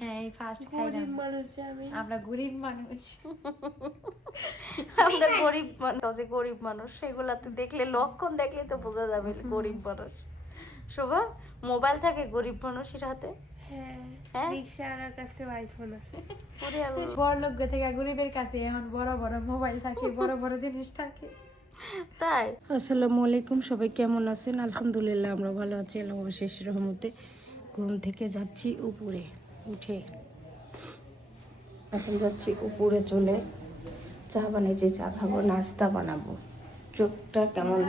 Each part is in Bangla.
হ্যাঁ এই ফার্স্ট খাইলাম। আমরা গরিব মানুষ আমরা গরিব মানুষ, গরিব মানুষ সেগুলাতে দেখলে লক্ষণ দেখলে তো বোঝা যাবে গরিব মানুষ। শোভা মোবাইল থাকে গরিব মানুষের হাতে। হ্যাঁ রিকশাওয়ালার কাছে আইফোন আছে। বড় লোক থেকে গরিবের কাছে এখন বড় বড় মোবাইল থাকে, বড় বড় জিনিস থাকে। তাই। আসসালামু আলাইকুম, সবাই কেমন আছেন? আলহামদুলিল্লাহ আমরা ভালো আছি আল্লাহর অশেষ রহমতে। ঘুম থেকে যাচ্ছি উপরে, উঠে এখন যাচ্ছি উপরে, চলে চা বানিয়েছি, চা খাবো, নাস্তা বানাবো। চোখটা কেমন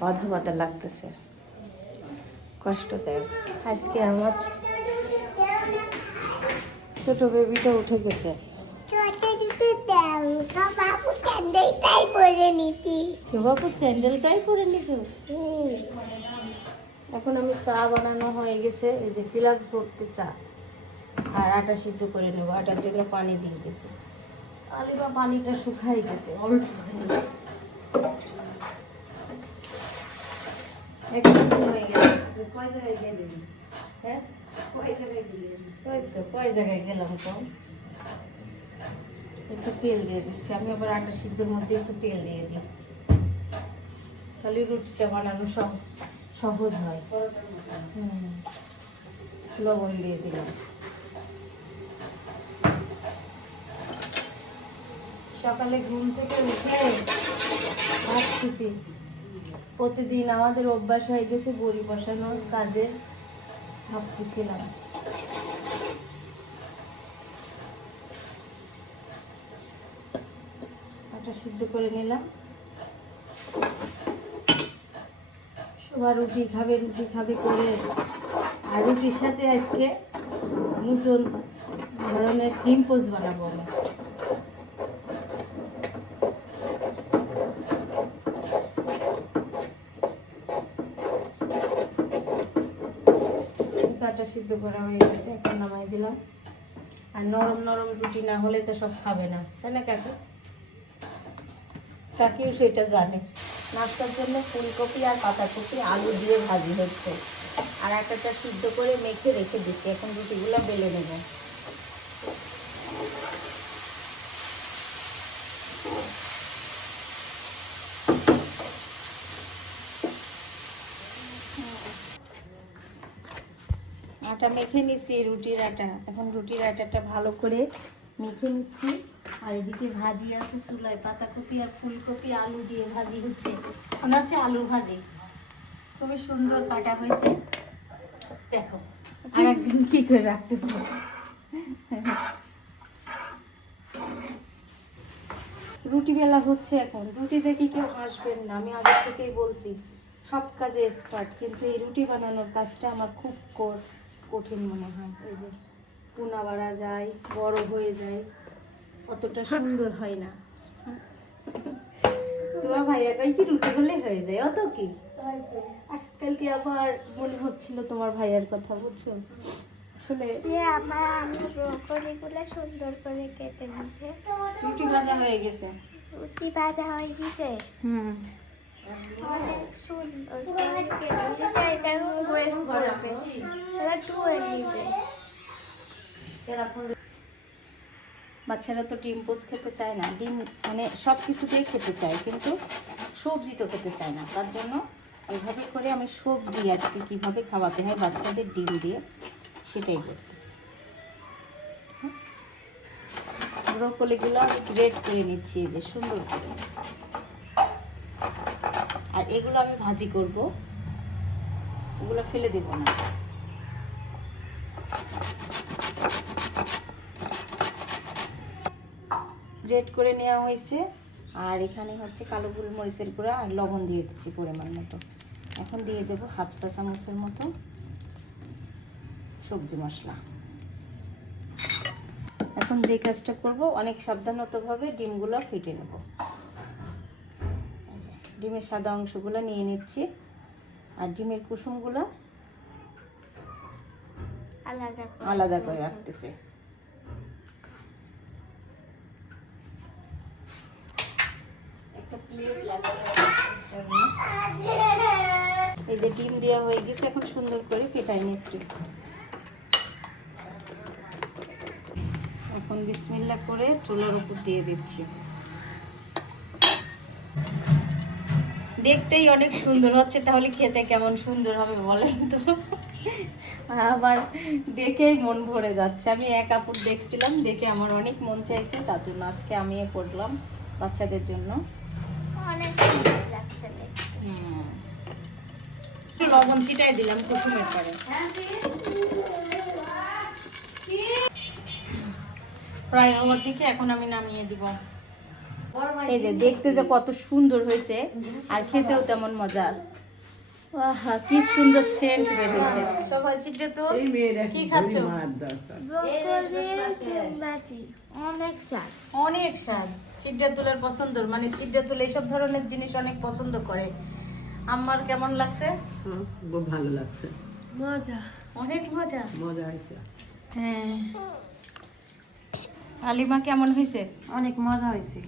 বাধা বাধা লাগতেছে, কষ্টদায়ক। আজকে আমার ছোট বেবিটা উঠে গেছে। বাবু স্যান্ডেলটাই পরে নিছো। এখন আমি চা বানানো হয়ে গেছে, এই যে ফ্লাক্স ভর্তি চা, আর আটা সিদ্ধ করে নেবো। আটার জন্য পানি দিয়ে গেছে, আলিবা পানিটা শুকাই গেছে, অল্প হয়ে গেছে, একদম হয়ে গেছে। কয় জায়গায় গেলেন? হ্যাঁ কয় জায়গায় গেলেন? ওই তো কয় জায়গায় গেলাম তো। একটু তেল দিয়ে দিচ্ছি আমি, আবার আটা সিদ্ধর মধ্যে একটু তেল দিয়ে দিই, তাহলে রুটিটা বানানো সহজ হয়। লবণ দিয়ে দিলাম। সকালে ঘুম থেকে উঠে ভাবতেছি, প্রতিদিন আমাদের অভ্যাস হয়ে গেছে বড়ি বসানোর কাজে। ভাবতেছিলাম আটা সিদ্ধ করে নিলাম। সবার রুটি খাবে করে, আর রুটির সাথে আজকে নতুন ধরনের ডিম পোস্ট বানাবো আমি। আটা সিদ্ধ করা হয়ে গেছে, এখন নামাই দিলাম। আর নরম নরম রুটি না হলে তো সব খাবে না, তাই না কাকু? কাকিও সেটা জানে। নাস্তার জন্য ফুলকপি আর পাতাকপি আলু দিয়ে ভাজি হচ্ছে, আর একটা সিদ্ধ করে মেখে রেখে দিচ্ছি। এখন রুটিগুলো বেলে নেব। আটা মেখে নিচ্ছি, রুটির আটা। এখন রুটির আটাটা ভালো করে মেখে নিচ্ছি। আর এদিকে ভাজি আছে চুলায়, পাতাকপি আর ফুলকপি আলু দিয়ে ভাজি হচ্ছে। মনে হচ্ছে আলু ভাজি, খুবই সুন্দর কাটা হয়েছে। দেখো আর একজন কি করে রাখতেছে। রুটি বেলা হচ্ছে এখন। রুটি দেখি কেউ হাসবেন না, আমি আগে থেকেই বলছি সব কাজে এক্সপার্ট, কিন্তু এই রুটি বানানোর কাজটা আমার খুব কঠিন মনে হয়। এই যে পুনা বাড়া যায়, বড় হয়ে যায়, অতটা সুন্দর হয় না। তোমার ভাইয়া কই কি রুটি হলে হয়ে যায়, অত কি? আজকালকে আবার মনে হচ্ছিল তোমার ভাইয়ার কথা, বুঝছো? আসলে ব্রকলিগুলো সুন্দর করে কেটে নিয়েছে। রুটি ভাজা হয়ে গেছে। রুটি ভাজা হয়ে গেছে। অনেক সুন্দর করে কেটে নিয়েছে। এটা ঘুরে করবে, এবার ধুয়ে নিবে। বাচ্চারা তো ডিম পোস্ট খেতে চায় না, ডিম মানে সব কিছুতেই খেতে চায়, কিন্তু সবজি তো খেতে চায় না। তার জন্য এভাবে করে আমি সবজি আজকে কীভাবে খাওয়াতে হয় বাচ্চাদের ডিম দিয়ে সেটাই করতেছি। ব্রকলিগুলো আমি গ্রেট করে নিচ্ছি, এই যে সুন্দর করে। আর এগুলো আমি ভাজি করব, ওগুলো ফেলে দেব না। গ্রেট করে নেওয়া হয়েছে। আর এখানে হচ্ছে কালো গোলমরিচের গুঁড়া আর লবণ দিয়ে দিচ্ছি পরিমাণ মতো। এখন দিয়ে দেব হাফ চা চামচের মতো সবজি মশলা। এখন যে কাজটা করব, অনেক সাবধানতাভাবে ডিমগুলো ফেটে নেব। ডিমের সাদা অংশগুলো নিয়ে নিচ্ছি, আর ডিমের কুসুমগুলো আলাদা করে রাখতেছি। একটা প্লেট লাগবে। এই যে ডিম দেওয়া হয়ে গেছে, এখন সুন্দর করে ফেটাই নিচ্ছি। এখন বিসমিল্লাহ করে চুলার উপর দিয়ে দিচ্ছি। দেখতেই অনেক সুন্দর হচ্ছে, তাহলে খেতে কেমন সুন্দর হবে বলেন তো। আবার দেখেই মন ভরে যাচ্ছে। আমি এক আপুর দেখছিলাম, দেখে আমার অনেক মন চাইছে, তার জন্য আজকে আমি করলাম বাচ্চাদের জন্য। অনেক সুন্দর লাগছে দেখতে। একটু লবণ ছিটাই দিলাম কুসুমের পরে। প্রায় হওয়ার দিকে এখন আমি নামিয়ে দিব। এই যে দেখতে যে কত সুন্দর হয়েছে, আর খেতেও তেমন মজা। আহা, কি সুন্দর সেন্ট বের হয়েছে। সবাই সিটে তো কি খাচ্ছ? ব্রোকলি ভাজি, অনেক স্বাদ। অনেক স্বাদ। চিড়া তুলের পছন্দ, মানে চিড়া তুলে এইসব ধরনের জিনিস অনেক পছন্দ করে। আমার কেমন লাগছে? খুব ভালো লাগছে, মজা। অনেক মজা। মজা হয়েছে। হ্যাঁ, আলিমা কেমন হয়েছে? অনেক মজা হয়েছে,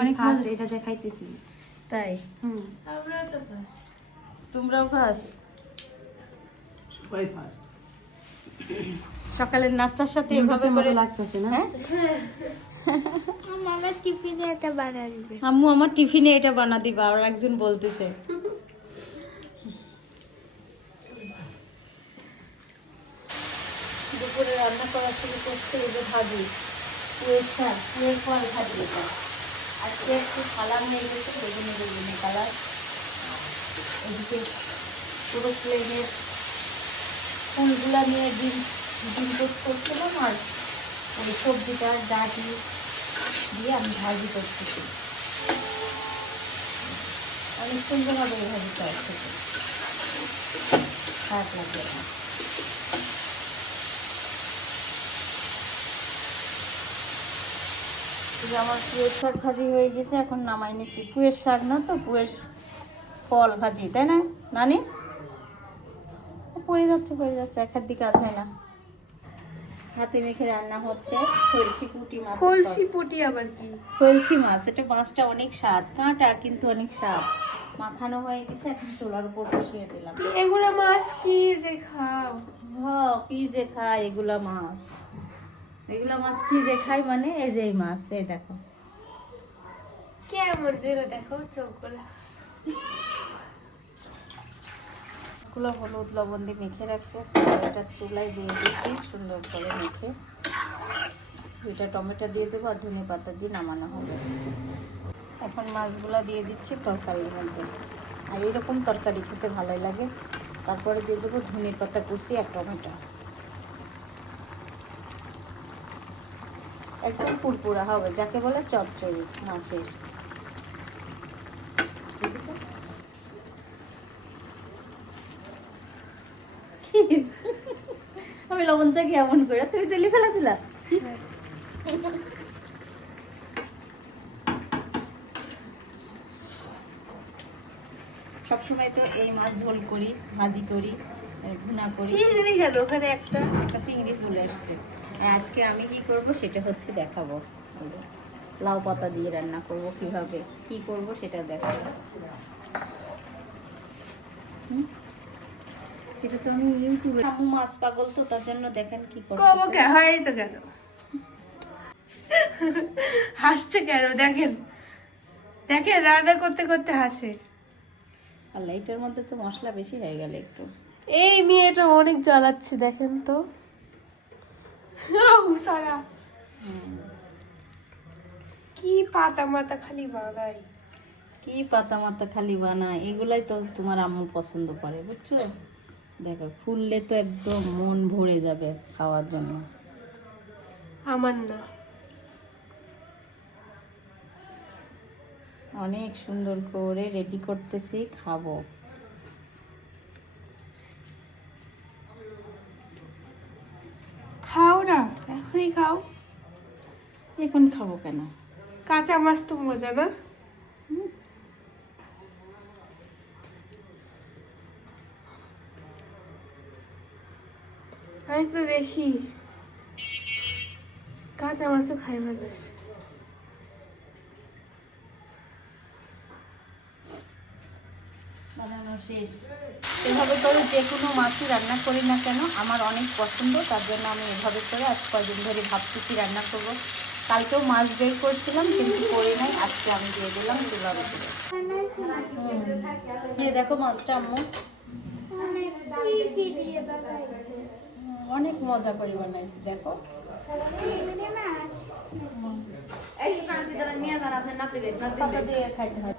অনেক ফার্স্ট মজা। এটা দেখাইতেছি। তাই আমরা তো বাস। তোমরাও ফার্স্ট? সবাই ফার্স্ট। সকালের নাস্তার সাথে এভাবে এভাবে করে মজা লাগতেছে না? হ্যাঁ, আমার টিফিনে এটা বানিয়ে দিবে। আম্মু আমার টিফিনে এটা বানা দিবা, আর একজন বলতেছে। দুপুরে রান্না করা শুরু করছে এই যে ভাজি, পুয়ের শাক, পুয়ের ফল ভাজি। এটা আজকে একটু কালার হয়ে গেছে, বেগুনি বেগুনি কালার। এদিকে পুরো প্লেনের ফুলগুলা নিয়ে ডিম ডিম টোস্ট করছিলাম, আর ওই সবজিটা ডাটি দিয়ে আমি ভাজি করতেছি। অনেক সুন্দর হবে এই ভাজিটা খেতে, খারাপ লাগবে না। এই যে আমার পুয়ের শাক ভাজি হয়ে গেছে, এখন নামাই নিচ্ছি। পুয়ের শাক না তো, পুয়ের ফল ভাজি, তাই না নানি? পড়ে যাচ্ছে, এক হাত দিয়ে কাজ হয় না। হাতে মেখে রান্না হচ্ছে কলসি পুঁটি মাছ। কলসি পুটি আবার কি? কলসি মাছ, এটা মাছটা অনেক স্বাদ, কাঁটা কিন্তু অনেক স্বাদ। মাখানো হয়ে গেছে, এখন চুলার উপর বসিয়ে দিলাম। এগুলা মাছ কি যে খাও? কি যে খায় এগুলা মাছ, এগুলা মাছ কি যে খাই, মানে এই যে এই মাছ, এই দেখো কেমন যেন দেখো চোখগুলা। গুলো হলুদ লবণ দিয়ে মেখে রাখছে, এটা চুলায় দিয়ে দিয়েছি সুন্দর করে মেখে। দুইটা টমেটো দিয়ে দেবো আর ধনে পাতা দিয়ে নামানো হবে। এখন মাছগুলা দিয়ে দিচ্ছি তরকারির মধ্যে, আর এরকম তরকারি খেতে ভালোই লাগে। তারপরে দিয়ে দেবো ধনে পাতা কুচি আর টমেটো। একদম পুরপুরা হবে, যাকে বলে চচ্চড়ি মাছের। আমি লবণ চা কেমন করে তুমি তেলি ফেলা দিলা? সবসময় তো এই মাছ ঝোল করি, ভাজি করি, ভুনা করি। চিংড়ি যাবে ওখানে একটা। একটা চিংড়ি চলে আসছে, আর আজকে আমি কি করব সেটা হচ্ছে দেখাবো। লাউ পাতা দিয়ে রান্না করব, কিভাবে কি করব সেটা দেখাবো। এটা তো আমি ইউটিউবে, আম্মু মাছ পাগল তো, তার জন্য দেখেন কি কব করতেছে। কে হয় তো কেন হাসছে কেন? দেখেন দেখেন, রান্না করতে করতে হাসে। আল্লাহ, এটার মধ্যে তো মশলা বেশি হয়ে গেল একটু। এই মেয়েটা অনেক জ্বালাচ্ছে, দেখেন তো। সারা কি পাতা মাতা খালি বানাই, কি পাতা মাতা খালি বানায়, এগুলাই তো তোমার আম্মু পছন্দ করে, বুঝছো? দেখো ফুললে তো একদম মন ভরে যাবে খাওয়ার জন্য। আমার না। অনেক সুন্দর করে রেডি করতেছি, খাবো। খাও না, এখনই খাও। এখন খাবো কেন? কাঁচা মাছ তো মজা না? আমি তো দেখি কাঁচা মাছও খাই মানুষ। বানানো এভাবে করে যে কোনো মাছই রান্না করি না কেন আমার অনেক পছন্দ, তার জন্য আমি এভাবে করে আজ কদিন ধরে ভাবতেছি রান্না করব। কালকেও মাছ বের করছিলাম কিন্তু করি নাই, আজকে আমি দিয়ে দিলাম চুলার উপরে। এই দেখো মাছটা আম্মু অনেক মজা করে বানাইছি, দেখো পাতা দিয়ে খাইতে হয়।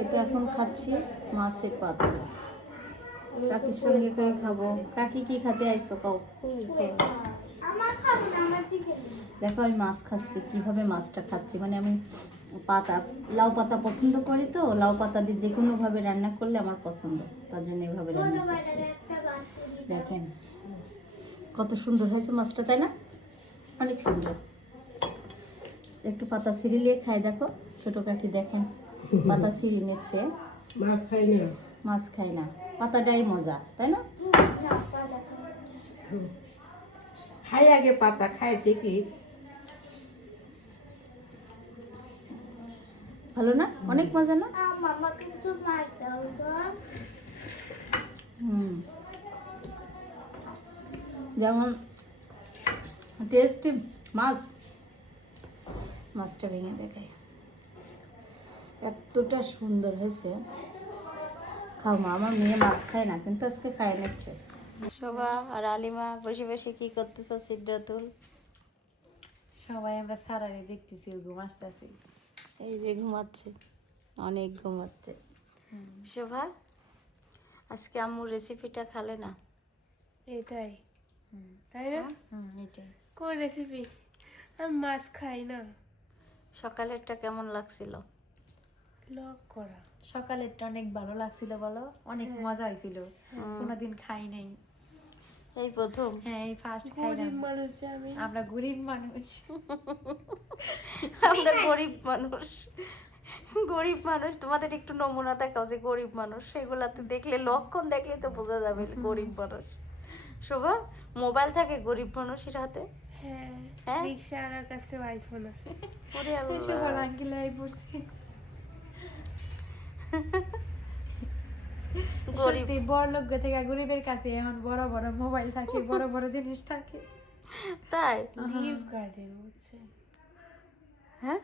এটা এখন খাচ্ছি মাছের পাতা, কাকির সঙ্গে করে খাবো। কাকি কি খেতে আইসো কাউ? আমার খাবো না, আমার চিকেন। দেখো আমি মাছ খাচ্ছি, কিভাবে মাছটা খাচ্ছি, মানে আমি পাতা লাউ পাতা পছন্দ করি, তো লাউ পাতা দিয়ে যে কোনোভাবে রান্না করলে আমার পছন্দ, তার জন্য এভাবে রান্না করছি। দেখেন কত সুন্দর হয়েছে মাছটা, তাই না? অনেক সুন্দর। একটু পাতা ছিঁড়িয়ে খাই, দেখো ছোট কাকি দেখেন পাতা ছিঁড়ে নিচ্ছে। মাছ খাই না, মাছ খাই না, পাতাটাই মজা, তাই না? খাই আগে পাতা খাই ঠিকই। ভালো না? অনেক মজা না? মামা কিন্তু মাছ দাও তো। যেমন টেস্টি মাছ, মাছটা ভেঙে দেখাই, এতটা সুন্দর হয়েছে। খাও মা, আমার মেয়ে মাছ খায় না কিন্তু আজকে খায় নিচ্ছে। শোভা আর আলিমা বসে বসে কি করতেছো? সিদ্ধাতুল সবাই আমরা সারারে দেখতেছি, ঘুমাচ্ছি। এই যে ঘুমাচ্ছে, অনেক ঘুমাচ্ছে। শোভা আজকে আম্মুর রেসিপিটা খালে না? এটাই তাই না? এটাই। কোন রেসিপি? আমি মাছ খাই না। সকালেরটা কেমন লাগছিল? লক করা। সকালেরটা অনেক ভালো লাগছিল, বলো অনেক মজা হয়েছিল, কোনোদিন খাই নাই। এই প্রথম? হ্যাঁ এই ফার্স্ট গরিব খাইলাম। মানুষ যে আমি। আমরা গরিব মানুষ। আমরা গরিব মানুষ, গরিব মানুষ। তোমাদের একটু নমুনা দেখাও যে গরিব মানুষ, সেগুলাতে দেখলে লক্ষণ দেখলে তো বোঝা যাবে গরিব মানুষ। শোভা মোবাইল থাকে গরিব মানুষের হাতে। হ্যাঁ, হ্যাঁ? রিক্সাওয়ালার কাছে আইফোন আছে। ওরে আল্লাহ। এসব আর আঙ্কেল আই পড়ছে। গরিব সত্যি বড় লোক থেকে গরিবের কাছে এখন বড় বড় মোবাইল থাকে, বড় বড় জিনিস থাকে। তাই? লিভ গার্ডেন বুঝছে? হ্যাঁ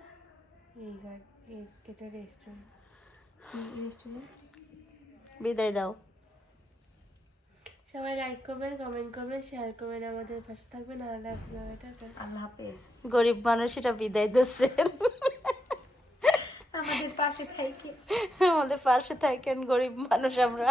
এটা রেস্টুরেন্ট। বিদায় দাও। সবাই লাইক করবেন, কমেন্ট করবেন, শেয়ার করবেন, আমাদের পাশে থাকবেন। আর আল্লাহ হাফেজ। গরিব মানুষ এটা বিদায় দিচ্ছে। আমাদের পাশে থাকি। আমাদের পাশে থাকেন গরিব মানুষ আমরা।